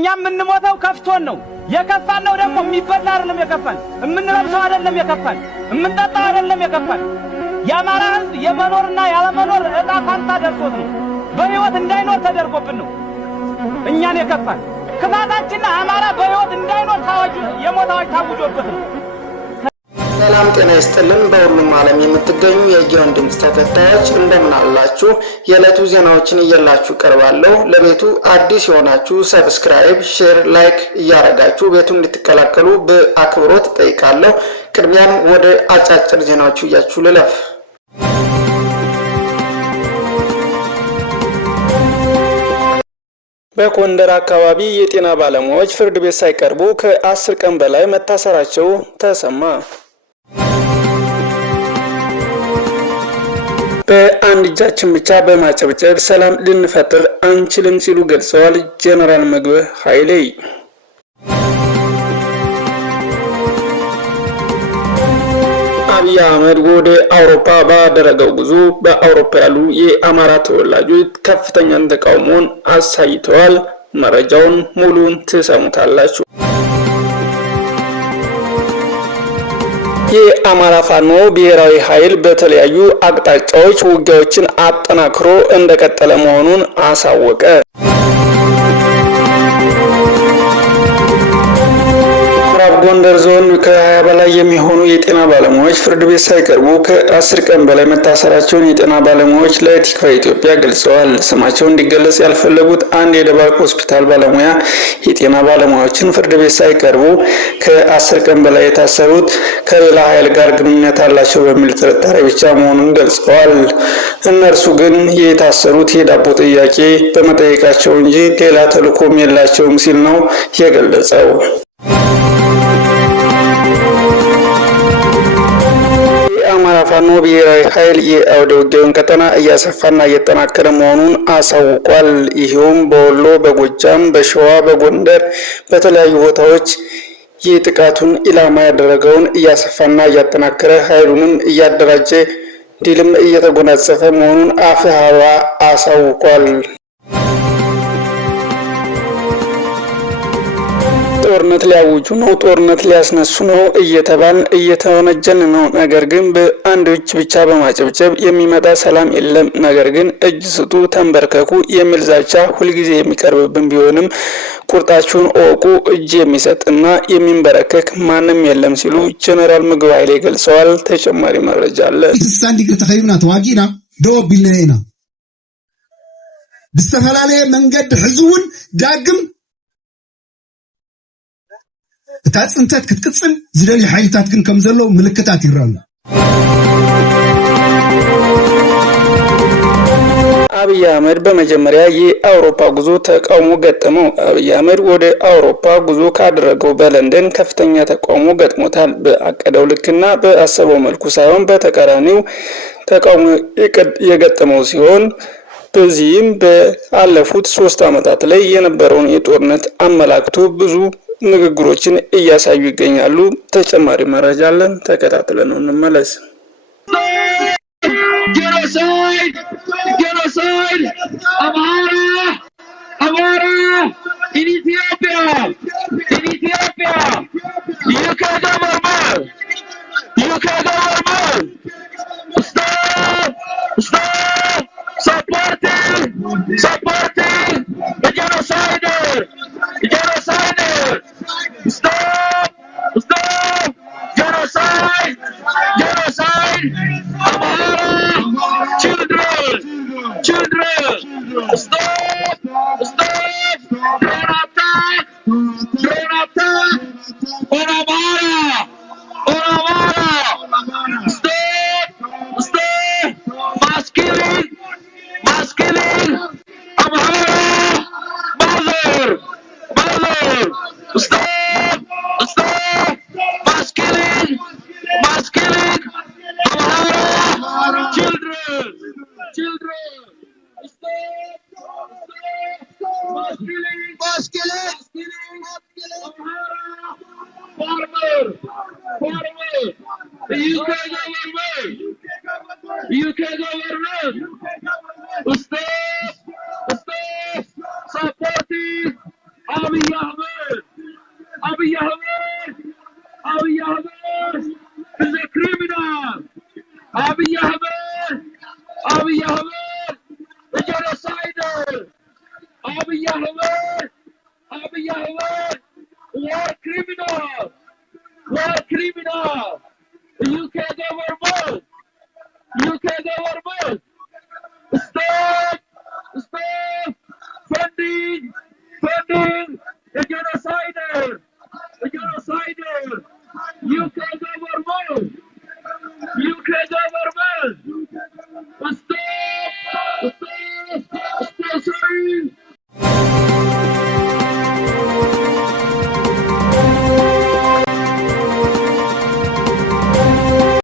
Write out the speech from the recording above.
እኛ የምንሞተው ከፍቶን ነው የከፋን ነው ደግሞ የሚበላ አይደለም የከፋን የምንለብሰው አይደለም የከፋን የምንጠጣው አይደለም የከፋን የአማራ ሕዝብ የመኖርና ያለመኖር ዕጣ ፈንታ ደርሶት ነው በሕይወት እንዳይኖር ተደርጎብን ነው እኛን የከፋን ክፋታችንና አማራ በሕይወት እንዳይኖር ታዋጅ የሞታዎች ታውጆበት ነው። ሰላም ጤና ይስጥልን። በሁሉም ዓለም የምትገኙ የጊዮን ድምጽ ተከታዮች እንደምን አላችሁ? የዕለቱ ዜናዎችን እየላችሁ ቀርባለሁ። ለቤቱ አዲስ የሆናችሁ ሰብስክራይብ፣ ሼር፣ ላይክ እያረጋችሁ ቤቱን እንድትቀላቀሉ በአክብሮት ጠይቃለሁ። ቅድሚያም ወደ አጫጭር ዜናዎቹ እያችሁ ልለፍ። በጎንደር አካባቢ የጤና ባለሙያዎች ፍርድ ቤት ሳይቀርቡ ከ10 ቀን በላይ መታሰራቸው ተሰማ። በአንድ እጃችን ብቻ በማጨብጨብ ሰላም ልንፈጥር አንችልም ሲሉ ገልጸዋል ጀነራል ምግበይ ኃይሌ። አብይ አህመድ ወደ አውሮፓ ባደረገው ጉዞ በአውሮፓ ያሉ የአማራ ተወላጆች ከፍተኛ ተቃውሞን አሳይተዋል። መረጃውን ሙሉን ትሰሙታላችሁ። የአማራ ፋኖ ብሔራዊ ኃይል በተለያዩ አቅጣጫዎች ውጊያዎችን አጠናክሮ እንደቀጠለ መሆኑን አሳወቀ። ጎንደር ዞን ከ20 በላይ የሚሆኑ የጤና ባለሙያዎች ፍርድ ቤት ሳይቀርቡ ከ10 ቀን በላይ መታሰራቸውን የጤና ባለሙያዎች ለቲክቫ ኢትዮጵያ ገልጸዋል። ስማቸው እንዲገለጽ ያልፈለጉት አንድ የደባርቅ ሆስፒታል ባለሙያ የጤና ባለሙያዎችን ፍርድ ቤት ሳይቀርቡ ከ10 ቀን በላይ የታሰሩት ከሌላ ኃይል ጋር ግንኙነት አላቸው በሚል ጥርጣሬ ብቻ መሆኑን ገልጸዋል። እነርሱ ግን የታሰሩት የዳቦ ጥያቄ በመጠየቃቸው እንጂ ሌላ ተልዕኮም የላቸውም ሲል ነው የገለጸው። የአማራ ፋኖ ብሔራዊ ኃይል የአውደ ውጊያውን ቀጠና እያሰፋና እየተጠናከረ መሆኑን አሳውቋል። ይህም በወሎ፣ በጎጃም፣ በሸዋ፣ በጎንደር በተለያዩ ቦታዎች የጥቃቱን ኢላማ ያደረገውን እያሰፋና እያጠናከረ ኃይሉንም እያደራጀ ድልም እየተጎናጸፈ መሆኑን አፍሃባ አሳውቋል። ጦርነት ሊያውጁ ነው፣ ጦርነት ሊያስነሱ ነው እየተባልን እየተወነጀን ነው። ነገር ግን በአንድ እጅ ብቻ በማጨብጨብ የሚመጣ ሰላም የለም። ነገር ግን እጅ ስጡ፣ ተንበርከኩ የሚል ዛቻ ሁልጊዜ የሚቀርብብን ቢሆንም ቁርጣችሁን እወቁ፣ እጅ የሚሰጥና የሚንበረከክ ማንም የለም ሲሉ ጀነራል ምግበይ ኃይሌ ገልጸዋል። ተጨማሪ መረጃ አለ። ስሳንዲ ከተኸይብና ተዋጊና ደወቢልና ብስተፈላለየ መንገድ ህዝቡን ዳግም ታጽንታት ክትቅጽል ዝደሊ ኃይልታት ግን ከም ዘሎ ምልክታት ይራሉ። አብይ አህመድ በመጀመሪያ የአውሮፓ ጉዞ ተቃውሞ ገጠመው። አብይ አህመድ ወደ አውሮፓ ጉዞ ካደረገው በለንደን ከፍተኛ ተቃውሞ ገጥሞታል። በአቀደው ልክና በአሰበው መልኩ ሳይሆን በተቃራኒው ተቃውሞ የገጠመው ሲሆን በዚህም በአለፉት 3 ዓመታት ላይ የነበረውን የጦርነት አመላክቶ ብዙ ንግግሮችን እያሳዩ ይገኛሉ። ተጨማሪ መረጃ አለን፣ ተከታትለን እንመለስ። Genocide! Genocide! Amhara! In Ethiopia! In Ethiopia! UK government! UK government! Stop! Stop! Supporting the genocider! Genocider! Stop! Stop! Genocide! Genocide! Amhara! Children! Stop! Stop! Drone attack! Drone attack! On Amhara! On Amhara! Stop! Stop! Mass killing! Mass killing! Amhara! Mother! Mother! Stop! Stop! Mass killing! Mass killing! Amhara! Children! Children! Stop! Mass killing! Mass killing! Amhara! Farmer! Farmer! The UK government! UK government! Stop! Stop! Supporting Abiy Abiy Ahmed, Abiy Ahmed, the genocider. Abiy Ahmed, Abiy Ahmed, war criminal, war criminal. UK government, UK government, stop, stop funding, funding the genocider, the genocider. UK government, UK government.